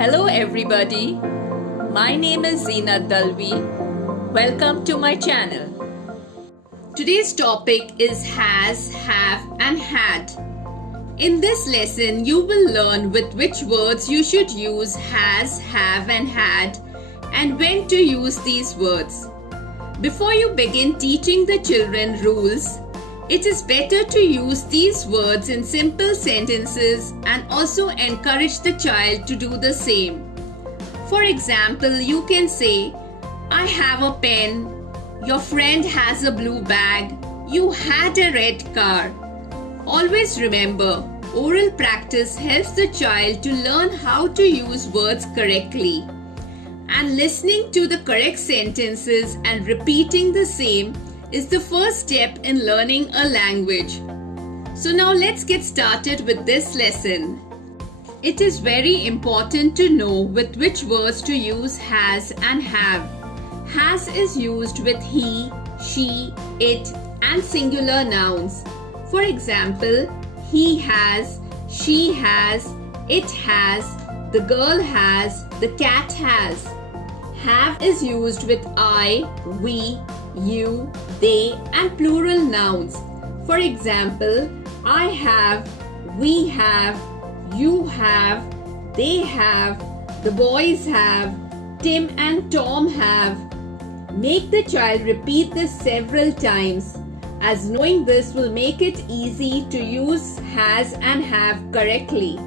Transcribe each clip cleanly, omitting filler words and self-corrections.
Hello everybody, my name is Zeenat Dalvi. Welcome to my channel. Today's topic is has, have and had. In this lesson, you will learn with which words you should use has, have and had and when to use these words. Before you begin teaching the children rules, it is better to use these words in simple sentences and also encourage the child to do the same. For example, you can say, I have a pen, your friend has a blue bag, you had a red car. Always remember, oral practice helps the child to learn how to use words correctly. And listening to the correct sentences and repeating the same is the first step in learning a language. So now let's get started with this lesson. It is very important to know with which words to use has and have. Has is used with he, she, it and singular nouns. For example, he has, she has, it has, the girl has, the cat has. Have is used with I, we, you, they and plural nouns. For example, I have, we have, you have, they have, the boys have, Tim and Tom have. Make the child repeat this several times, as knowing this will make it easy to use has and have correctly.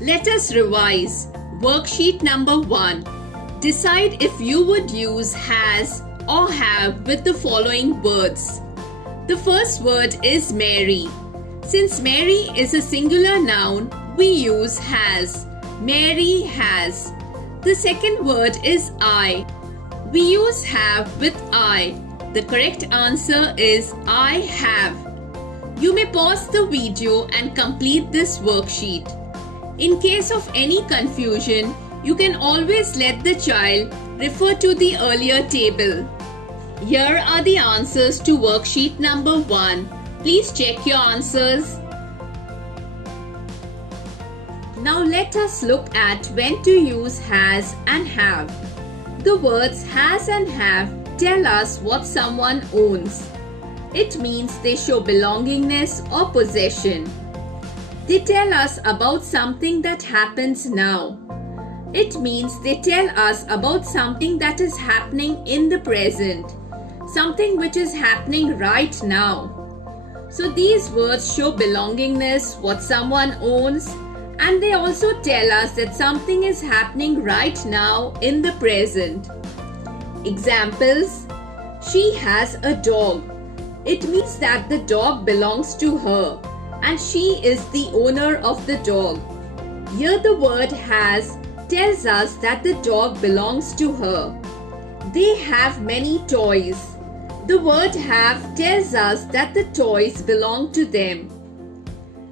Let us revise. Worksheet number 1. Decide if you would use has or have with the following words. The first word is Mary. Since Mary is a singular noun, we use has. Mary has. The second word is I. We use have with I. The correct answer is I have. You may pause the video and complete this worksheet. In case of any confusion, you can always let the child refer to the earlier table. Here are the answers to worksheet number 1. Please check your answers. Now let us look at when to use has and have. The words has and have tell us what someone owns. It means they show belongingness or possession. They tell us about something that happens now. It means they tell us about something that is happening in the present, something which is happening right now. So these words show belongingness, what someone owns, and they also tell us that something is happening right now in the present. Examples: she has a dog. It means that the dog belongs to her and she is the owner of the dog. Here the word has tells us that the dog belongs to her. They have many toys. The word have tells us that the toys belong to them.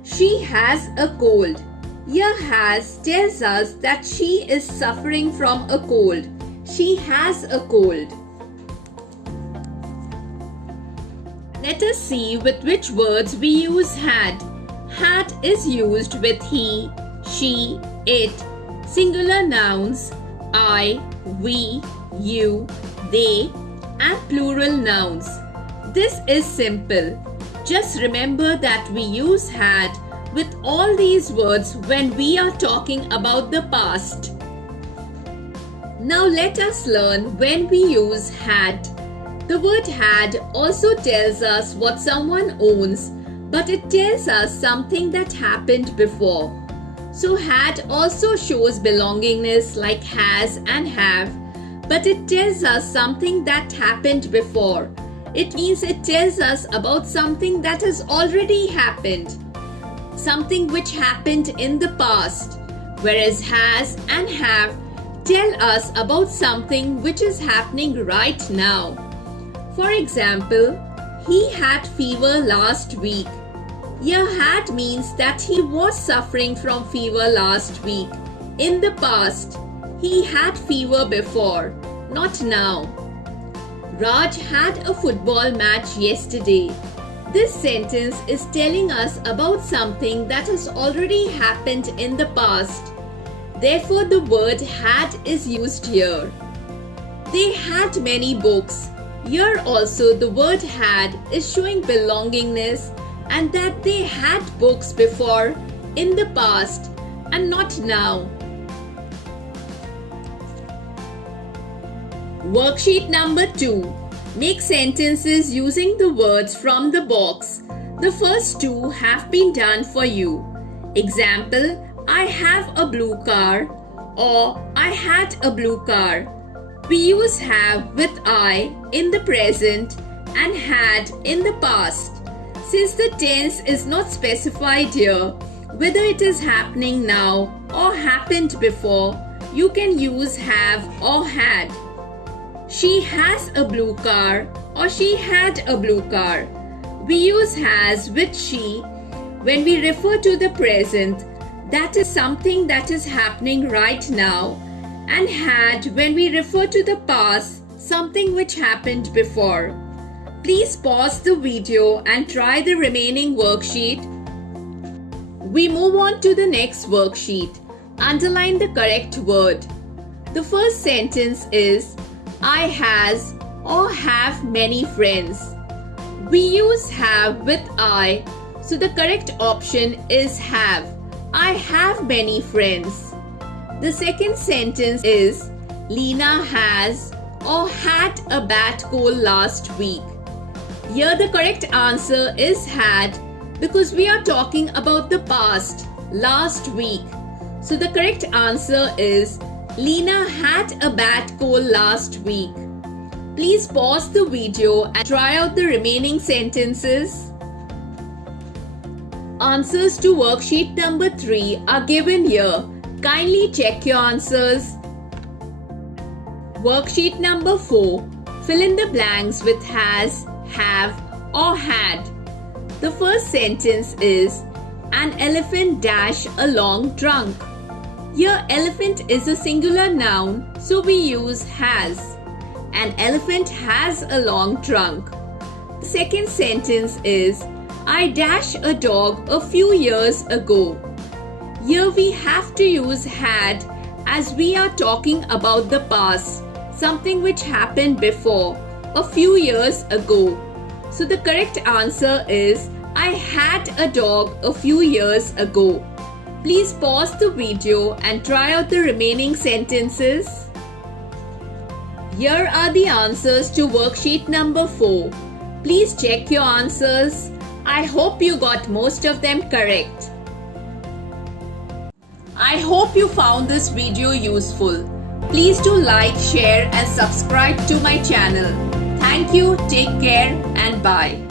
She has a cold. Here has tells us that she is suffering from a cold. She has a cold. Let us see with which words we use had. Had is used with he, she, it, singular nouns, I, we, you, they, and plural nouns. This is simple. Just remember that we use had with all these words when we are talking about the past. Now let us learn when we use had. The word had also tells us what someone owns, but it tells us something that happened before. So had also shows belongingness like has and have, but it tells us something that happened before. It means it tells us about something that has already happened, something which happened in the past, whereas has and have tell us about something which is happening right now. For example, he had fever last week. Here had means that he was suffering from fever last week. In the past, he had fever before, not now. Raj had a football match yesterday. This sentence is telling us about something that has already happened in the past. Therefore, the word had is used here. They had many books. Here also the word had is showing belongingness and that they had books before in the past and not now. Worksheet number 2. Make sentences using the words from the box. The first two have been done for you. Example, I have a blue car or I had a blue car. We use have with I in the present and had in the past. Since the tense is not specified here, whether it is happening now or happened before, you can use have or had. She has a blue car or she had a blue car. We use has with she when we refer to the present, that is something that is happening right now, and had when we refer to the past, something which happened before. Please pause the video and try the remaining worksheet. We move on to the next worksheet. Underline the correct word. The first sentence is I has or have many friends. We use have with I, so the correct option is have. I have many friends. The second sentence is Lena has or had a bad cold last week. Here the correct answer is had because we are talking about the past, last week. So the correct answer is Lena had a bad cold last week. Please pause the video and try out the remaining sentences. Answers to worksheet number 3 are given here. Kindly check your answers. Worksheet number 4. Fill in the blanks with has, have or had. The first sentence is an elephant dash a long trunk. Here elephant is a singular noun, so we use has. An elephant has a long trunk. The second sentence is I dash a dog a few years ago. Here we have to use had as we are talking about the past, something which happened before, a few years ago. So the correct answer is I had a dog a few years ago. Please pause the video and try out the remaining sentences. Here are the answers to worksheet number 4. Please check your answers. I hope you got most of them correct. I hope you found this video useful. Please do like, share and subscribe to my channel. Thank you, take care and bye.